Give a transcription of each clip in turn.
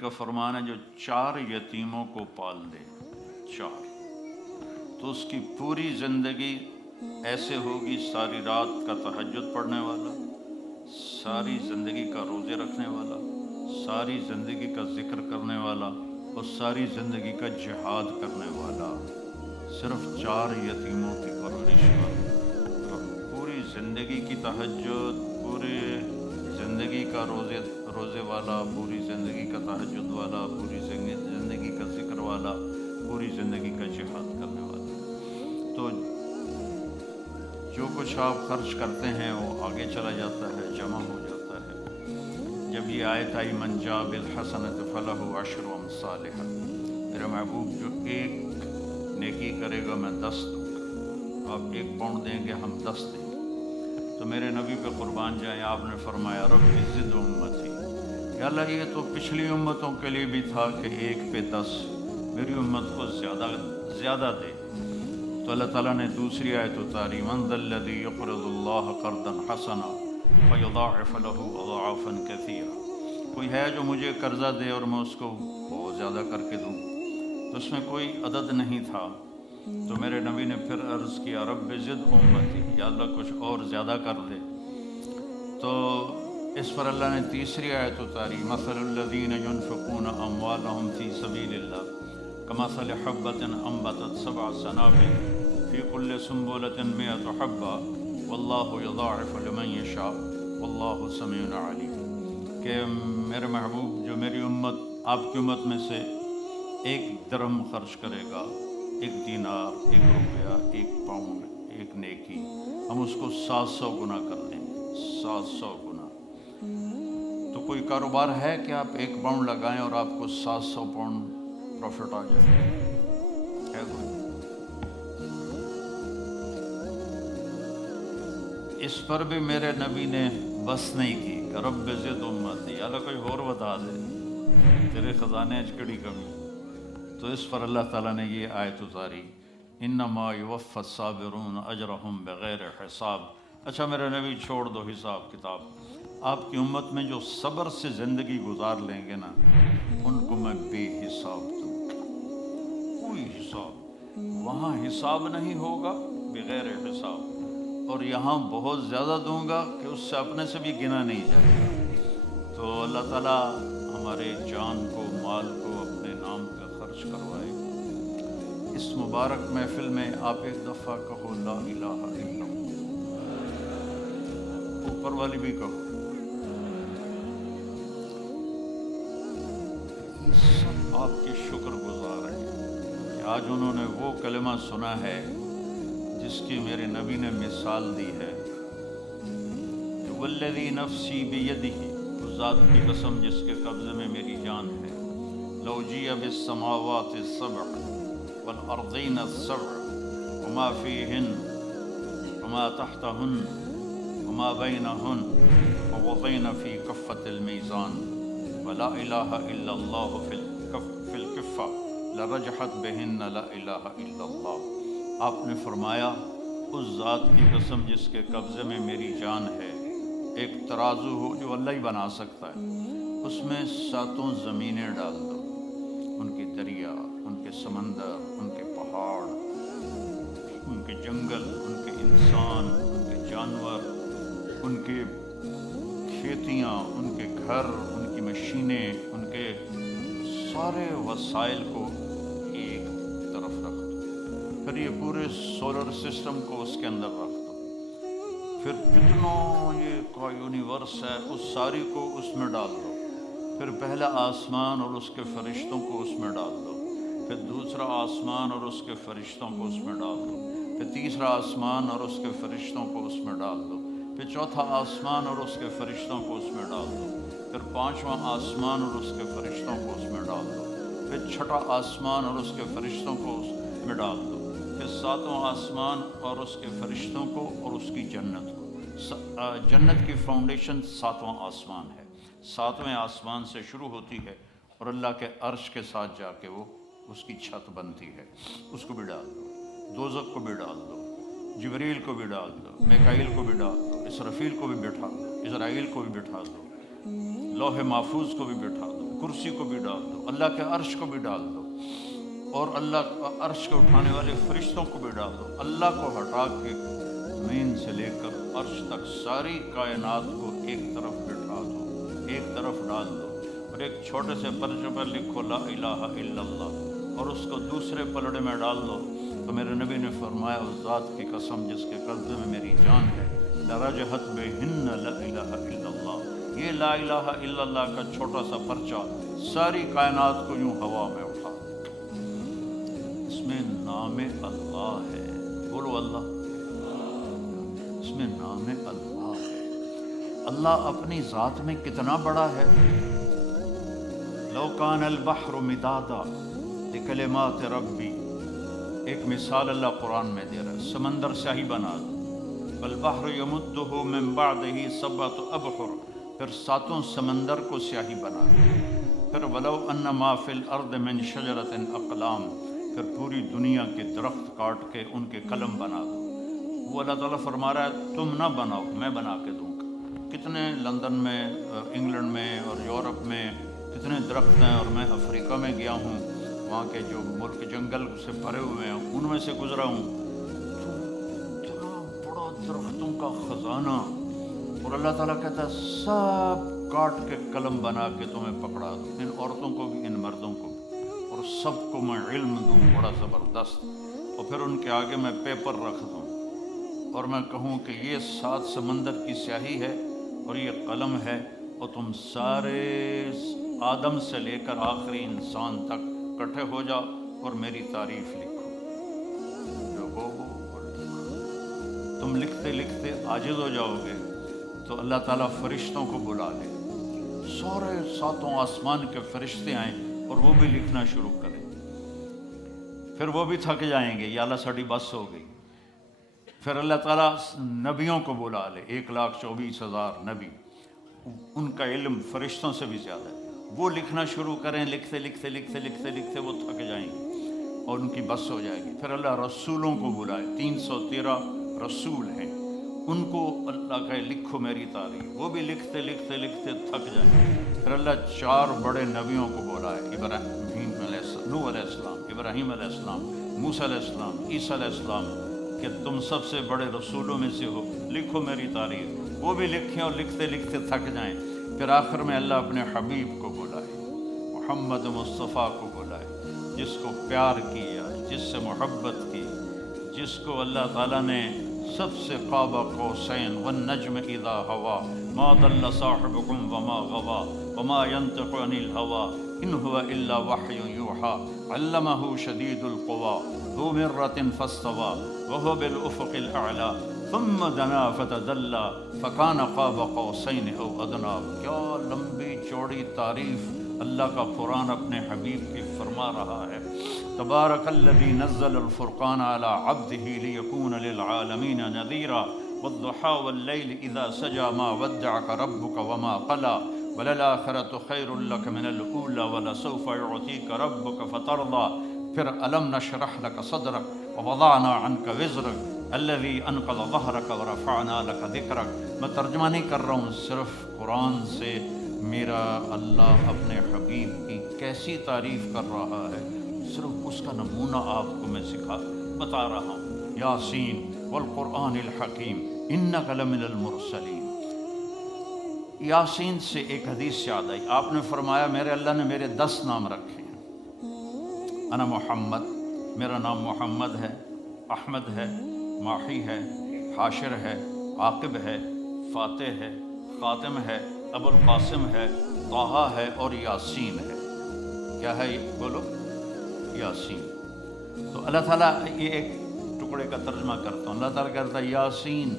کا فرمان ہے جو 4 یتیموں کو پال دے، 4، تو اس کی پوری زندگی ایسے ہوگی، ساری رات کا تہجد پڑھنے والا، ساری زندگی کا روزے رکھنے والا، ساری زندگی کا ذکر کرنے والا، اور ساری زندگی کا جہاد کرنے والا، صرف 4 یتیموں کی پرورش والا، پوری زندگی کی تہجد، پوری زندگی کا روزے والا، پوری زندگی کا تہجد والا، پوری زندگی کا ذکر والا، پوری زندگی کا جہاد کرنے والا۔ تو جو کچھ آپ خرچ کرتے ہیں وہ آگے چلا جاتا ہے، جمع ہو جاتا ہے۔ جب یہ آیت آئی من جاء بالحسنۃ فلہ عشر امثالھا، میرا محبوب جو 1 نیکی کرے گا میں 10 دوں گا، آپ 1 پاؤنڈ دیں گے ہم 10 دیں گے۔ تو میرے نبی پہ قربان جائیں، آپ نے فرمایا رب زد امتی، یا اللہ یہ تو پچھلی امتوں کے لیے بھی تھا کہ 1 پہ 10، میری امت کو زیادہ دے۔ تو اللہ تعالیٰ نے دوسری آیت اتاری من ذا الذی یقرض اللہ قرضا حسنا فیضاعف له اضعافا کثیرا، کوئی ہے جو مجھے قرضہ دے اور میں اس کو بہت زیادہ کر کے دوں، تو اس میں کوئی عدد نہیں تھا۔ تو میرے نبی نے پھر عرض کیا رب زد امتی، یا اللہ کچھ اور زیادہ کر دے۔ تو اس پر اللہ نے تیسری آیت اتاری مثل الذین ينفقون اموالهم فی سبیل اللہ کمثل حبۃ انبتت 7 سنابل فی کل سنبلۃ 100 حبہ واللہ یضاعف لمن یشاء واللہ سمیع علیم، کہ میرے محبوب جو میری امت، آپ کی امت میں سے 1 درہم خرچ کرے گا، 1 دینار، 1 روپیہ، 1 پاؤنڈ، 1 نیکی، ہم اس کو 700 گنا کر دیں گے، 700 گنا۔ تو کوئی کاروبار ہے کہ آپ 1 پاؤنڈ لگائیں اور آپ کو 700 پاؤنڈ پروفٹ آ جائے؟ ہے کوئی؟ اس پر بھی میرے نبی نے بس نہیں کی کہ رب زد امتی، اللہ کوئی اور بتا دے، تیرے خزانے اچ کڑی کمی۔ تو اس پر اللہ تعالیٰ نے یہ آیت اتاری انما یوفی الصابرون اجرہم بغیر حساب۔ اچھا میرے نبی چھوڑ دو حساب کتاب، آپ کی امت میں جو صبر سے زندگی گزار لیں گے نا، ان کو میں بے حساب دوں گا، کوئی حساب، وہاں حساب نہیں ہوگا بغیر حساب، اور یہاں بہت زیادہ دوں گا کہ اس سے اپنے سے بھی گنا نہیں جائے گا۔ تو اللہ تعالیٰ ہمارے جان کو، مال کو اپنے نام کا خرچ کروائے۔ اس مبارک محفل میں آپ ایک دفعہ کہو لا الہ الا اللہ، اوپر والی بھی کہو۔ سب آپ کے شکر گزار ہیں کہ آج انہوں نے وہ کلمہ سنا ہے جس کی میرے نبی نے مثال دی ہے، والذی نفسی بیدہ، اس ذات کی قسم جس کے قبضے میں میری جان ہے، لو جیء بالسماوات السبع والارضین السبع وما فیہن وما تحتہن وما بینہن ووضعن فی کفۃ المیزان ولا الہ الا اللہ فی الکفہ لرجحت بہن لا الہ الا اللہ۔ آپ نے فرمایا اس ذات کی قسم جس کے قبضے میں میری جان ہے، ایک ترازو ہو جو اللہ ہی بنا سکتا ہے، اس میں 7 زمینیں ڈال دو، ان کے دریا، ان کے سمندر، ان کے پہاڑ، ان کے جنگل، ان کے انسان، ان کے جانور، ان کے کھیتیاں، ان کے گھر، ان کی مشینیں، ان کے سارے وسائل کو ایک طرف رکھ دو، پھر یہ پورے سولر سسٹم کو اس کے اندر رکھ دو، پھر کتنوں یہ کا یونیورس ہے اس ساری کو اس میں ڈال دو، پھر پہلا آسمان اور اس کے فرشتوں کو اس میں ڈال دو، پھر دوسرا آسمان اور اس کے فرشتوں کو اس میں ڈال دو، پھر تیسرا آسمان اور اس کے فرشتوں کو اس میں ڈال دو، پھر چوتھا آسمان اور اس کے فرشتوں کو اس میں ڈال دو، پھر 5واں آسمان اور اس کے فرشتوں کو اس میں ڈال دو، پھر 6واں آسمان اور اس کے فرشتوں کو اس میں ڈال دو، پھر 7واں آسمان اور اس کے فرشتوں کو اور اس کی جنت کو۔ جنت کی فاؤنڈیشن 7واں آسمان ہے، 7ویں آسمان سے شروع ہوتی ہے اور اللہ کے عرش کے ساتھ جا کے وہ اس کی چھت بنتی ہے، اس کو بھی ڈال دو، دوزخ کو بھی ڈال دو، جبریل کو بھی ڈال دو، میکائیل کو بھی ڈال دو، اسرافیل کو بھی بٹھا دو، اسرائیل کو بھی بٹھا دو، لوح محفوظ کو بھی بٹھا دو، کرسی کو بھی ڈال دو، اللہ کے عرش کو بھی ڈال دو، اور اللہ عرش کو اٹھانے والے فرشتوں کو بھی ڈال دو، اللہ کو ہٹا کے زمین سے لے کر عرش تک ساری کائنات کو ایک طرف بٹھا دو، ایک طرف ڈال دو، اور ایک چھوٹے سے پرچے پر لکھو لا الہ الا اللہ، اور اس کو دوسرے پلڑے میں ڈال دو، تو میرے نبی نے فرمایا اس ذات کی قسم جس کے قبضے میں میری جان ہے، لرجحت بہن لا الہ الا اللہ، یہ لا الہ الا اللہ کا چھوٹا سا پرچہ ساری کائنات کو یوں ہوا میں اٹھا دو۔ اس میں نام اللہ ہے، بولو اللہ، اس میں نام اللہ ہے۔ اللہ اپنی ذات میں کتنا بڑا ہے۔ لو کان البحر مدادا لکلمات ربی، ایک مثال اللہ قرآن میں دے رہا ہے، سمندر سیاہی بنا دو، والبحر یمدہ من بعدہ سبعۃ ابحر، پھر ساتوں سمندر کو سیاہی بنا دو، پھر ولو ان ما فی الارض من شجرۃ اقلام، پھر پوری دنیا کے درخت کاٹ کے ان کے قلم بنا دو۔ وہ اللہ تعالیٰ فرما رہا ہے تم نہ بناؤ، میں بنا کے دوں گا۔ کتنے لندن میں، انگلینڈ میں اور یورپ میں کتنے درخت ہیں، اور میں افریقہ میں گیا ہوں، وہاں کے جو ملک جنگل سے بھرے ہوئے ہیں ان میں سے گزرا ہوں، تو اتنا بڑا درختوں کا خزانہ، اور اللہ تعالیٰ کہتا ہے سب کاٹ کے قلم بنا کے تمہیں پکڑا دوں، ان عورتوں کو بھی ان مردوں کو بھی، اور سب کو میں علم دوں بڑا زبردست، اور پھر ان کے آگے میں پیپر رکھ دوں، اور میں کہوں کہ یہ 7 سمندر کی سیاہی ہے اور یہ قلم ہے، اور تم سارے آدم سے لے کر آخری انسان تک اکٹھے ہو جاؤ اور میری تعریف لکھو، جو ہو وہ لکھو۔ تم لکھتے لکھتے عاجز ہو جاؤ گے تو اللہ تعالیٰ فرشتوں کو بلا لے، سارے 7 آسمان کے فرشتے آئیں اور وہ بھی لکھنا شروع کریں، پھر وہ بھی تھک جائیں گے، یا اللہ ساڑی بس ہو گئی، پھر اللہ تعالیٰ نبیوں کو بلا لے، 1,24,000 نبی، ان کا علم فرشتوں سے بھی زیادہ ہے، وہ لکھنا شروع کریں، لکھتے لکھتے لکھتے لکھتے لکھتے وہ تھک جائیں گے اور ان کی بس ہو جائے گی، پھر اللہ رسولوں کو بلائے، 313 رسول ہیں، ان کو اللہ کہے لکھو میری تعریف، وہ بھی لکھتے لکھتے لکھتے تھک جائیں گے، پھر اللہ 4 بڑے نبیوں کو بلائے، ابراہیم علیہ السلام، نوح علیہ السلام، ابراہیم علیہ السلام، موسیٰ علیہ السلام، عیسیٰ علیہ السلام، کہ تم سب سے بڑے رسولوں میں سے ہو، لکھو میری تعریف، وہ بھی لکھیں اور لکھتے لکھتے تھک جائیں، پھر آخر میں اللہ اپنے حبیب کو بلائے، محمد مصطفیٰ کو بلائے، جس کو پیار کیا، جس سے محبت کی، جس کو اللہ تعالیٰ نے سب سے قاب قوسین والنجم اذا ہوا ما ضل صاحبکم وما غوا وما ينطق عن الهوى ان هو الا وحی یوحى علمہ شدید القوى ذو مرۃ فاستوى وهو بالافق الاعلی ثم دنا فتدلى فكان قاب قوسین او ادنی۔ کیا لمبی چوڑی تعریف اللہ کا قرآن اپنے حبیب کی فرما رہا ہے۔ تبارک الذی نزل الفرقان علی عبدہ لیکون للعالمین نذیرا والضحی واللیل اذا سجى ما ودعک ربک وما قلی وللآخرۃ خیر لک من الاولی ولسوف یعطیک ربک فترضی، پھر الم نشرح لک صدرک ووضعنا عنک وزرک الذی انقض ظہرک ورفعنا لک ذکرک۔ میں ترجمہ نہیں کر رہا ہوں، صرف قرآن سے میرا اللہ اپنے حبیب کی کیسی تعریف کر رہا ہے، صرف اس کا نمونہ آپ کو میں بتا رہا ہوں۔ یاسین والقرآن الحکیم انک لمن المرسلین۔ یاسین سے ایک حدیث یاد آئی، آپ نے فرمایا میرے اللہ نے میرے 10 نام رکھے ہیں، انا محمد، میرا نام محمد ہے، احمد ہے، ماحی ہے، حاشر ہے، عاقب ہے، فاتح ہے، خاتم ہے، ابو القاسم ہے، طٰہٰ ہے اور یاسین ہے۔ کیا ہے یہ؟ بولو، یاسین۔ تو اللہ تعالیٰ، یہ ایک ٹکڑے کا ترجمہ کرتا ہوں، اللہ تعالیٰ کہتا ہے یاسین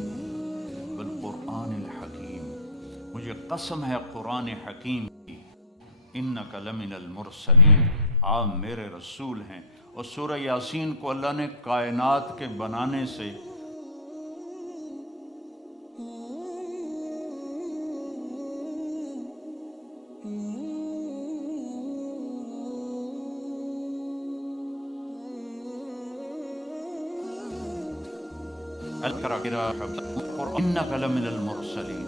بالقرآن الحکیم، مجھے قسم ہے قرآن حکیم کی، انک لمن المرسلین، آپ میرے رسول ہیں۔ اور سورہ یاسین کو اللہ نے کائنات کے بنانے سے انک لمن المرسلین،